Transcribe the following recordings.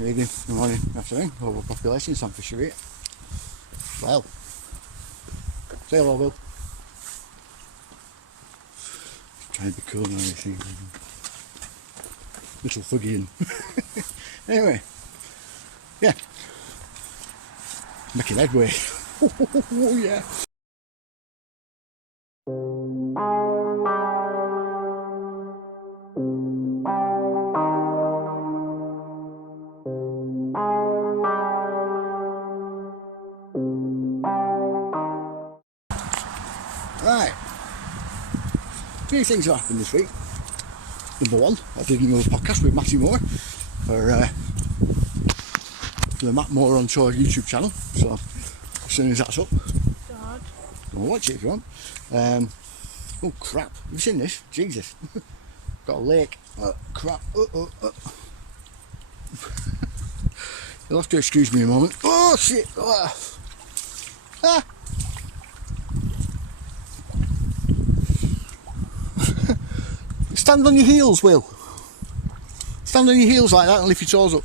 evening, good morning, afternoon, overpopulation, San Fisher. Well, say hello, Will. Trying to be cool and everything. Little thuggy and anyway, yeah, making headway. Oh yeah. Right, a few things have happened this week. Number one, I did another podcast with Matty Moore for the Matt Moore on Shore YouTube channel. So as soon as that's up, God. go and watch it if you want. Oh crap! Have you seen this? Jesus! Got a lake. Oh crap! You'll have to excuse me a moment. Oh shit! Ah! Stand on your heels, Will. Stand on your heels like that and lift your toes up.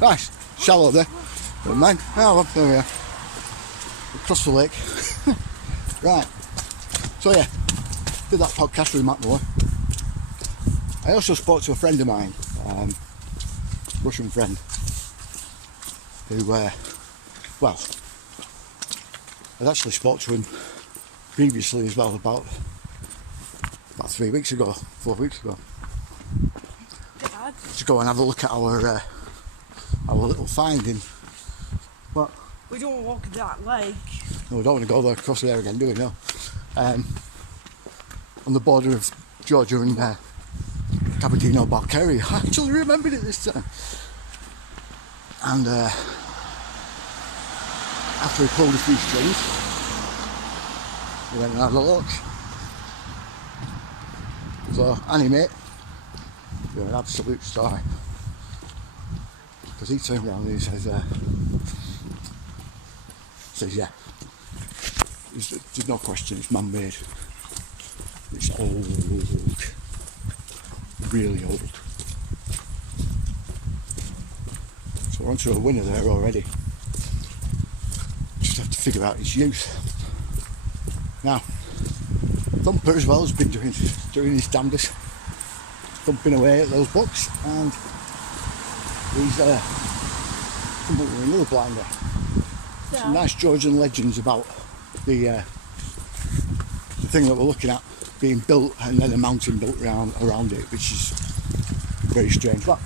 Nice, shallow there. Don't mind. Oh, well, there we are. Across the lake. Right. So yeah, did that podcast with Matt Moore. I also spoke to a friend of mine, Russian friend, who, well, I'd actually spoke to him previously as well, about 3 weeks ago, 4 weeks ago, Dad. to go and have a look at our little finding. But We don't walk that lake. no, we don't want to go there across there again, do we? No. On the border of Georgia and Cabardino-Balkaria. I actually remembered it this time. And after we pulled a few strings, we went and had a look. So, Annie mate, you're an absolute star. Because he turned around and he says, yeah, there's no question, it's man-made. It's old, really old. So we're onto a winner there already. Just have to figure out its use. Now, Thumper as well has been doing his damnedest, thumping away at those books, and he's come up with another blinder. Yeah. Some nice Georgian legends about the thing that we're looking at being built and then a mountain built around it, which is very strange. But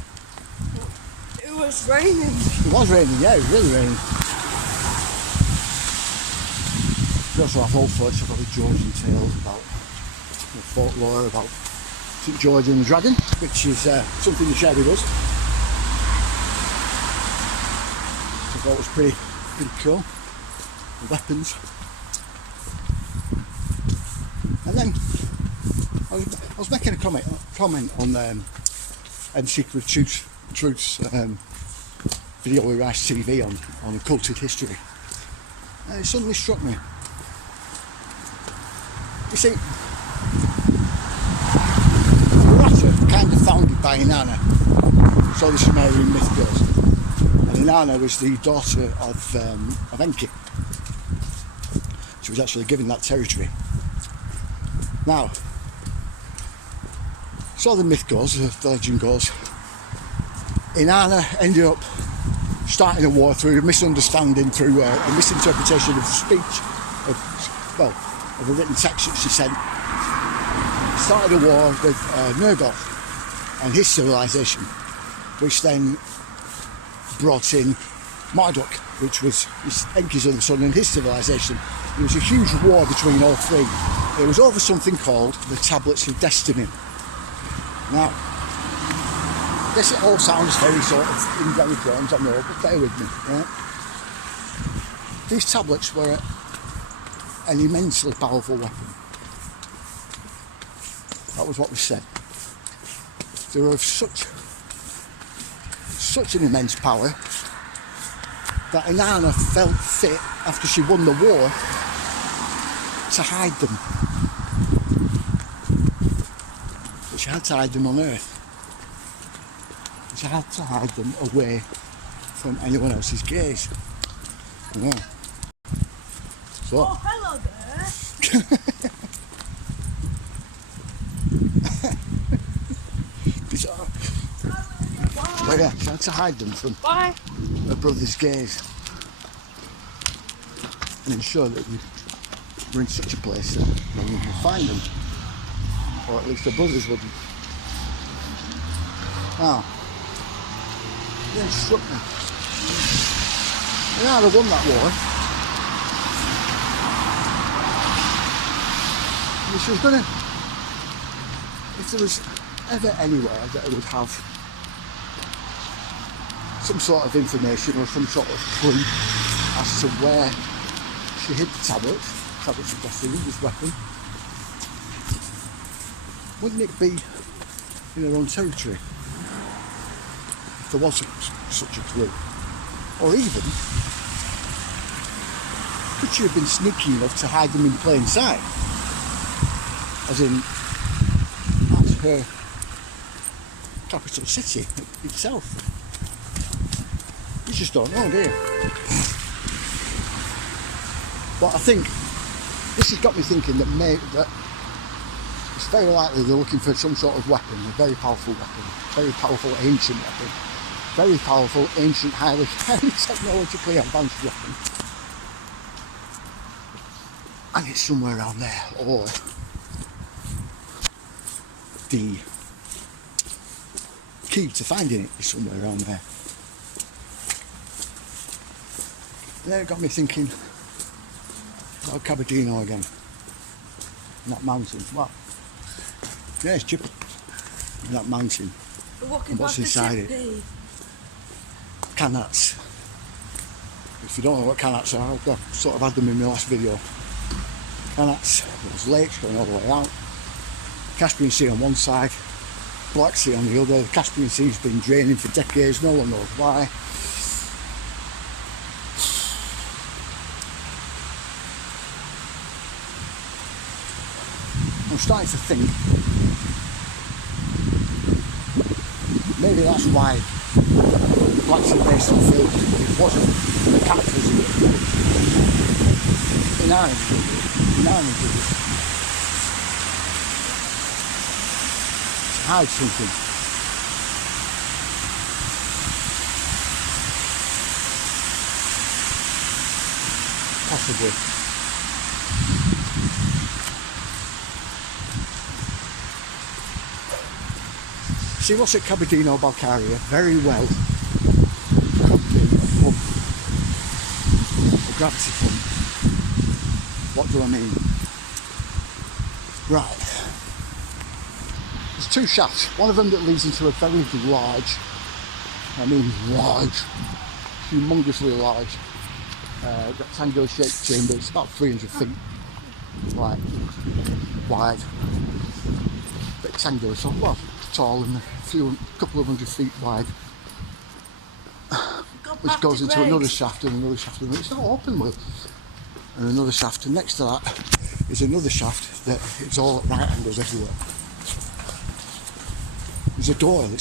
It was raining. it was raining, yeah, it was really raining. We also have old folks about the Georgian tales about the folklore about St George and the Dragon, which is something to share with us. I thought it was pretty cool. The weapons. And then I was making a comment on Secret Truth's video with Rice TV on occulted history. And it suddenly struck me. You see, the latter kind of founded by Inanna, so the Sumerian myth goes. And Inanna was the daughter of Enki. She was actually given that territory. Now, so the myth goes, the legend goes, Inanna ended up starting a war through a misunderstanding, through a misinterpretation of speech, of a written text that she sent. Started a war with Nergal and his civilization, which then brought in Marduk, which was Enki's other son, and his civilization. There was a huge war between all three. It was over something called the Tablets of Destiny. Now, this all sounds very sort of Indiana Jones, I know, but bear with me, right? These tablets were an immensely powerful weapon. That was what was said. They were of such an immense power that Inanna felt fit, after she won the war, to hide them. But she had to hide them on Earth. I had to hide them away from anyone else's gaze. Yeah. So, Oh, hello there. bizarre. But yeah, she had to hide them from Bye. her brother's gaze and ensure that we were in such a place that no one would find them, or at least her brothers wouldn't. Now, it then struck me. And I'd have won that war. And she was gonna, if there was ever anywhere that I would have some sort of information or some sort of clue as to where she hid the tablets of Bosnia, this weapon, wouldn't it be in her own territory if there was such a clue? Or even, could she have been sneaky enough to hide them in plain sight? As in, that's her capital city itself. You just don't know, do you? But I think this has got me thinking that it's very likely they're looking for some sort of weapon, a very powerful weapon, very powerful ancient weapon, very powerful ancient, highly technologically advanced weapon. And it's somewhere around there, or the key to finding it is somewhere around there. And then it got me thinking about Cabardino again, and that mountain. Well, yeah, it's Chipper, and that mountain. And what's inside it? Canats. If you don't know what canats are, I've sort of had them in my last video. Canats, there's lakes going all the way out. Caspian Sea on one side, Black Sea on the other. The Caspian Sea's been draining for decades, no one knows why. I'm starting to think maybe that's why Black Sea Basin failed. It wasn't the catastrophe in Ireland to hide something. Possibly. See, what's at Cabardino Balcaria very well could be a pump, a gravity pump. What do I mean? Right, there's two shafts, one of them that leads into a very large, I mean large, humongously large, rectangular shaped chamber. It's about 300 feet wide, rectangular, so well, tall and a couple of 100 feet wide, which goes into another shaft and another shaft, and it's not open with, and another shaft, and next to that is another shaft that it's all at right angles everywhere. There's a door a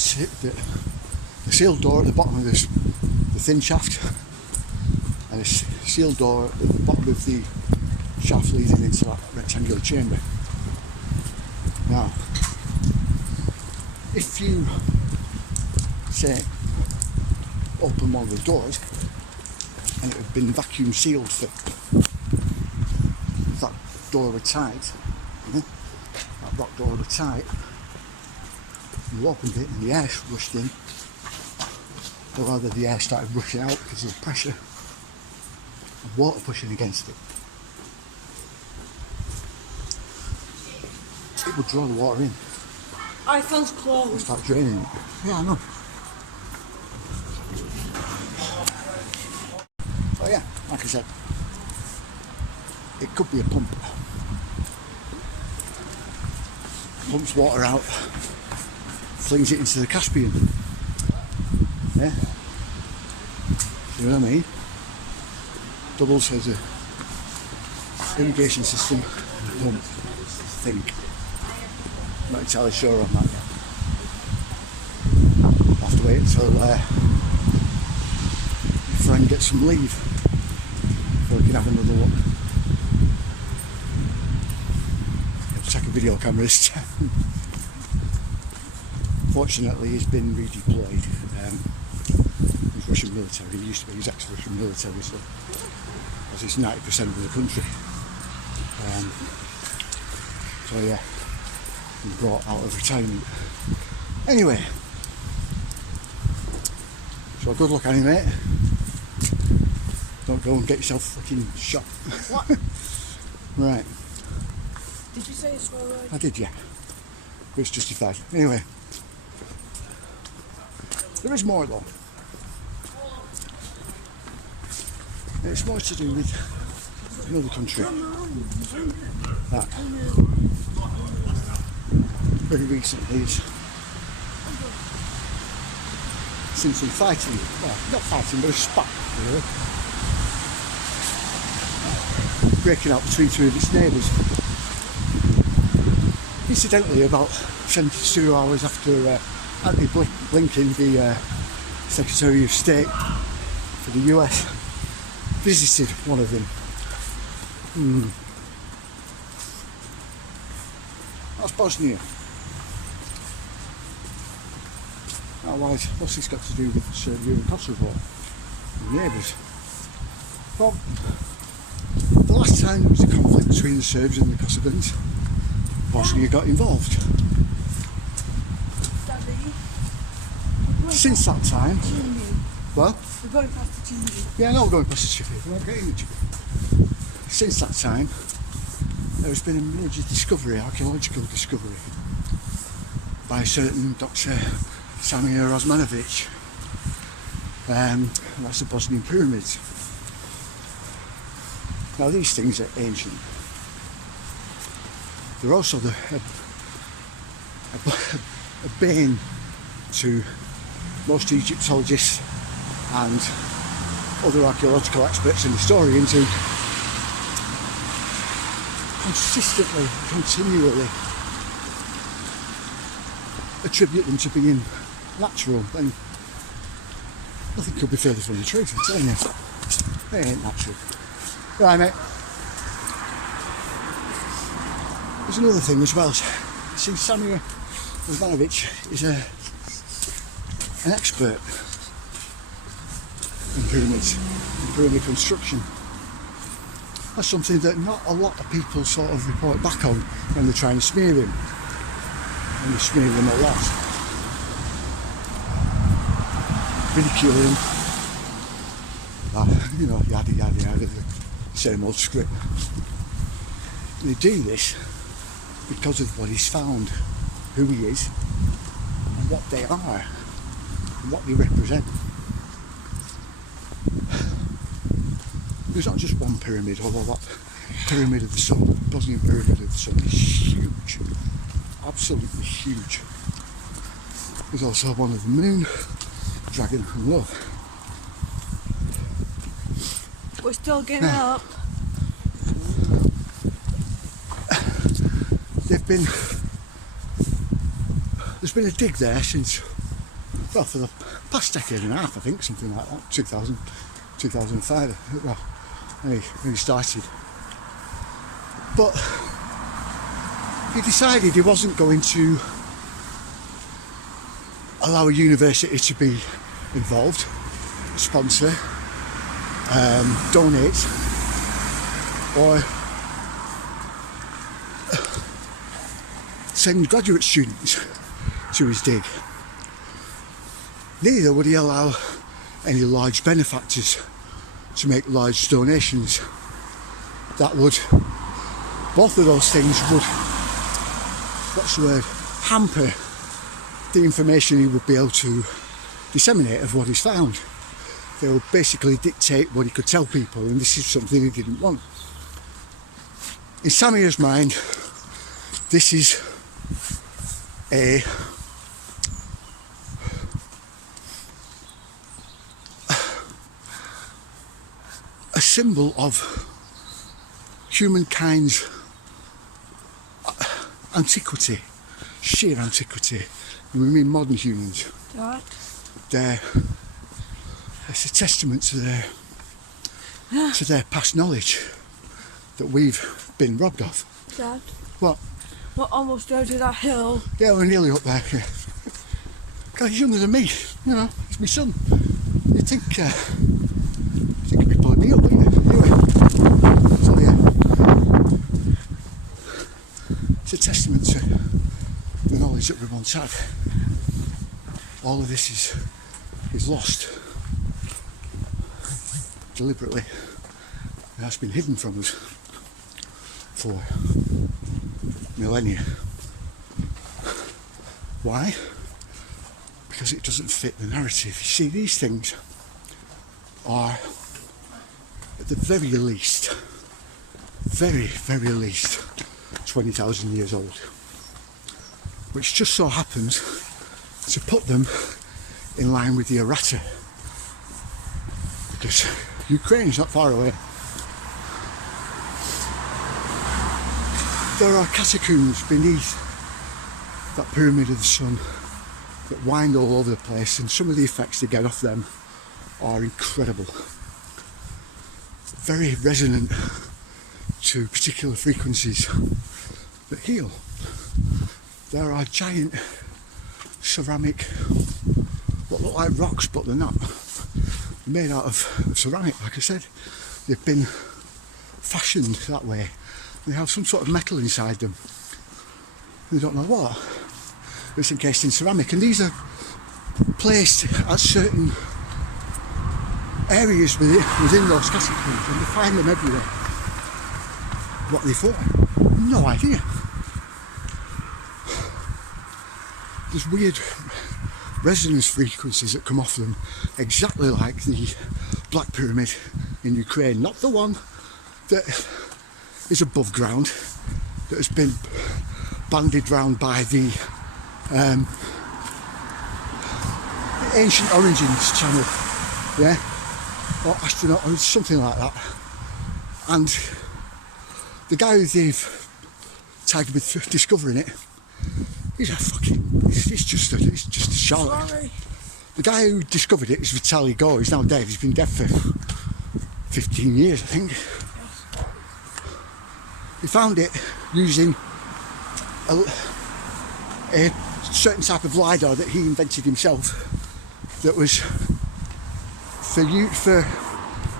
sealed door at the bottom of the thin shaft, and a sealed door at the bottom of the shaft leading into that rectangular chamber. Now, if you say open one of the doors and it had been vacuum sealed for that door were tight, that rock door were tight, you opened it and the air rushed in, or rather the air started rushing out because of the pressure of water pushing against it. It would draw the water in. iPhone's closed. Start draining it. Yeah, I know. Oh yeah, like I said, it could be a pump. Pumps water out, flings it into the Caspian. Yeah? You know what I mean? Doubles as a irrigation system pump, I think. I'm not entirely sure on that yet. I'll have to wait until your friend gets some leave before we can have another look. I'll take a video camera this time. Fortunately, he's been redeployed. He's Russian military. He used to be. He's ex-Russian military, so as it's 90% of the country. So yeah, he brought out of retirement. Anyway, so good luck, Annie, mate. Don't go and get yourself fucking shot. What? Right. Did you say a swear word? I did, yeah. But it's justified. Anyway, there is more though. It's more to do with another country that very recently has seen some fighting, well, not fighting, but a spat, really, breaking out between two of its neighbours. Incidentally, about 72 hours after Anthony Blinken, the Secretary of State for the US, visited one of them. That's Bosnia. Otherwise, what's this got to do with Serbia and Kosovo? The neighbours. Well, the last time there was a conflict between the Serbs and the Kosovans, Bosnia got involved. Since that time, well, we're going past the chimney. Yeah, no, we're going past the chimney. We're not getting the chimney. Since that time, there has been a major discovery, archaeological discovery, by a certain Dr. Samir Osmanovic. That's the Bosnian pyramids. Now these things are ancient. They're also a bane to most Egyptologists and other archaeological experts and historians who consistently, continually attribute them to being natural, and nothing could be further from the truth, I'm telling you. They ain't natural. Right, mate. There's another thing as well. See, Samir Osmanovic is an expert in pyramids, in pyramid construction. That's something that not a lot of people sort of report back on when they're trying to smear him. And they smear him a lot. Ridicule him. You know, yada yada yada, the same old script. They do this because of what he's found, who he is, and what they are, and what they represent. There's not just one pyramid, although that pyramid of the sun, the Bosnian pyramid of the sun, is huge, absolutely huge. There's also one of the moon, dragon and love. We're still getting up. There's been a dig there since, well, for the past decade and a half, I think, something like that, 2000, 2005, well, when he started. But he decided he wasn't going to allow a university to be involved, sponsor, donate, or send graduate students to his dig. Neither would he allow any large benefactors to make large donations. That would, both of those things would, what's the word, hamper the information he would be able to disseminate of what he's found. They would basically dictate what he could tell people, and this is something he didn't want. In Samir's mind, this is a symbol of humankind's antiquity, sheer antiquity, and we mean modern humans. Right. it's a testament to their past knowledge that we've been robbed of. Dad, What? we're almost down to that hill. Yeah, we're nearly up there. Yeah. God, he's younger than me. You know, he's my son. You'd think he'd be pulling me up, wouldn't you? Anyway, so yeah, it's a testament to the knowledge that we once had. All of this is lost deliberately. It has been hidden from us for millennia. Why? Because it doesn't fit the narrative. You see, these things are, at the very least, 20,000 years old, which just so happens to put them in line with the errata, because Ukraine's not far away. There are catacombs beneath that pyramid of the sun that wind all over the place, and some of the effects they get off them are incredible. Very resonant to particular frequencies that heal. There are giant ceramic, what look like rocks, but they're not. They're made out of ceramic, like I said. They've been fashioned that way. They have some sort of metal inside them. They don't know what. It's encased in ceramic, and these are placed at certain areas within those catacombs, and you find them everywhere. What are they for? No idea. There's weird resonance frequencies that come off them, exactly like the Black Pyramid in Ukraine, not the one that is above ground, that has been banded round by the Ancient Origins channel, yeah, or Astronaut or something like that. And the guy who they've tagged with discovering it, he's just a charlatan. Sorry. The guy who discovered it is Vitaly Gore. He's now dead. He's been dead for 15 years, I think. He found it using a certain type of LiDAR that he invented himself, that was for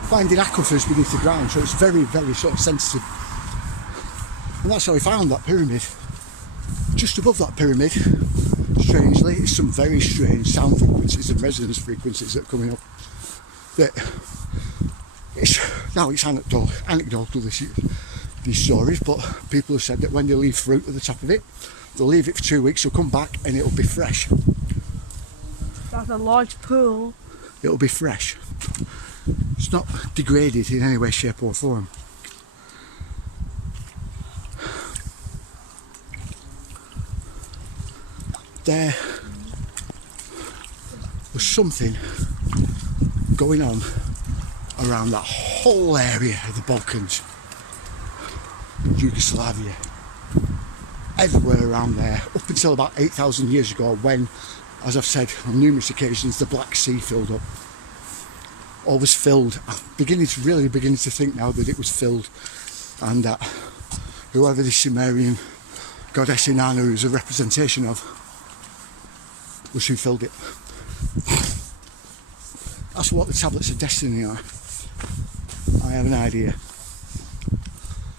finding aquifers beneath the ground, so it's very, very sort of sensitive. And that's how he found that pyramid. Just above that pyramid, strangely, is some very strange sound frequencies and resonance frequencies that are coming up. That it's anecdotal these stories, but people have said that when they leave fruit at the top of it, they'll leave it for 2 weeks, they'll come back and it'll be fresh. That's a large pool. It'll be fresh. It's not degraded in any way, shape or form. There was something going on around that whole area of the Balkans, Yugoslavia, everywhere around there, up until about 8,000 years ago, when, as I've said on numerous occasions, the Black Sea filled up. Or was filled. I'm beginning to think now that it was filled, and that whoever the Sumerian goddess Inanna is a representation of was who filled it. That's what the tablets of destiny are. I have an idea.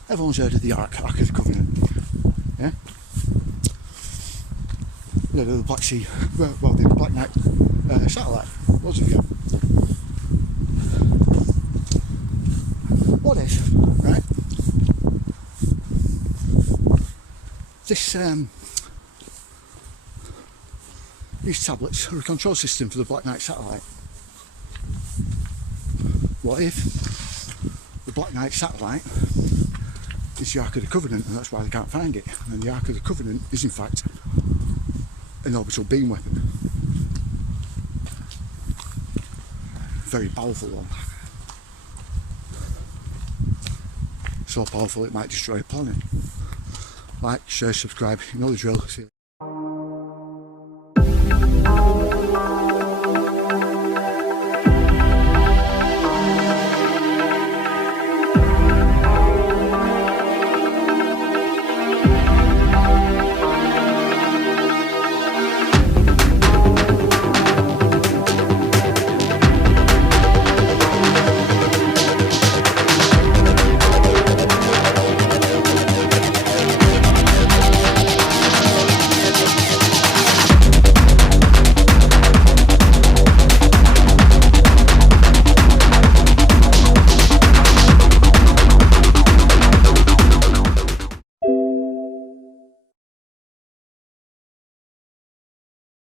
Everyone's heard of the Ark of the Covenant, yeah? The Black Sea, well, the Black Knight satellite, loads of you. What if, right, these tablets are a control system for the Black Knight satellite? What if the Black Knight satellite is the Ark of the Covenant, and that's why they can't find it, and the Ark of the Covenant is in fact an orbital beam weapon. Very powerful one. So powerful it might destroy a planet. Like, share, subscribe, you know the drill. See you.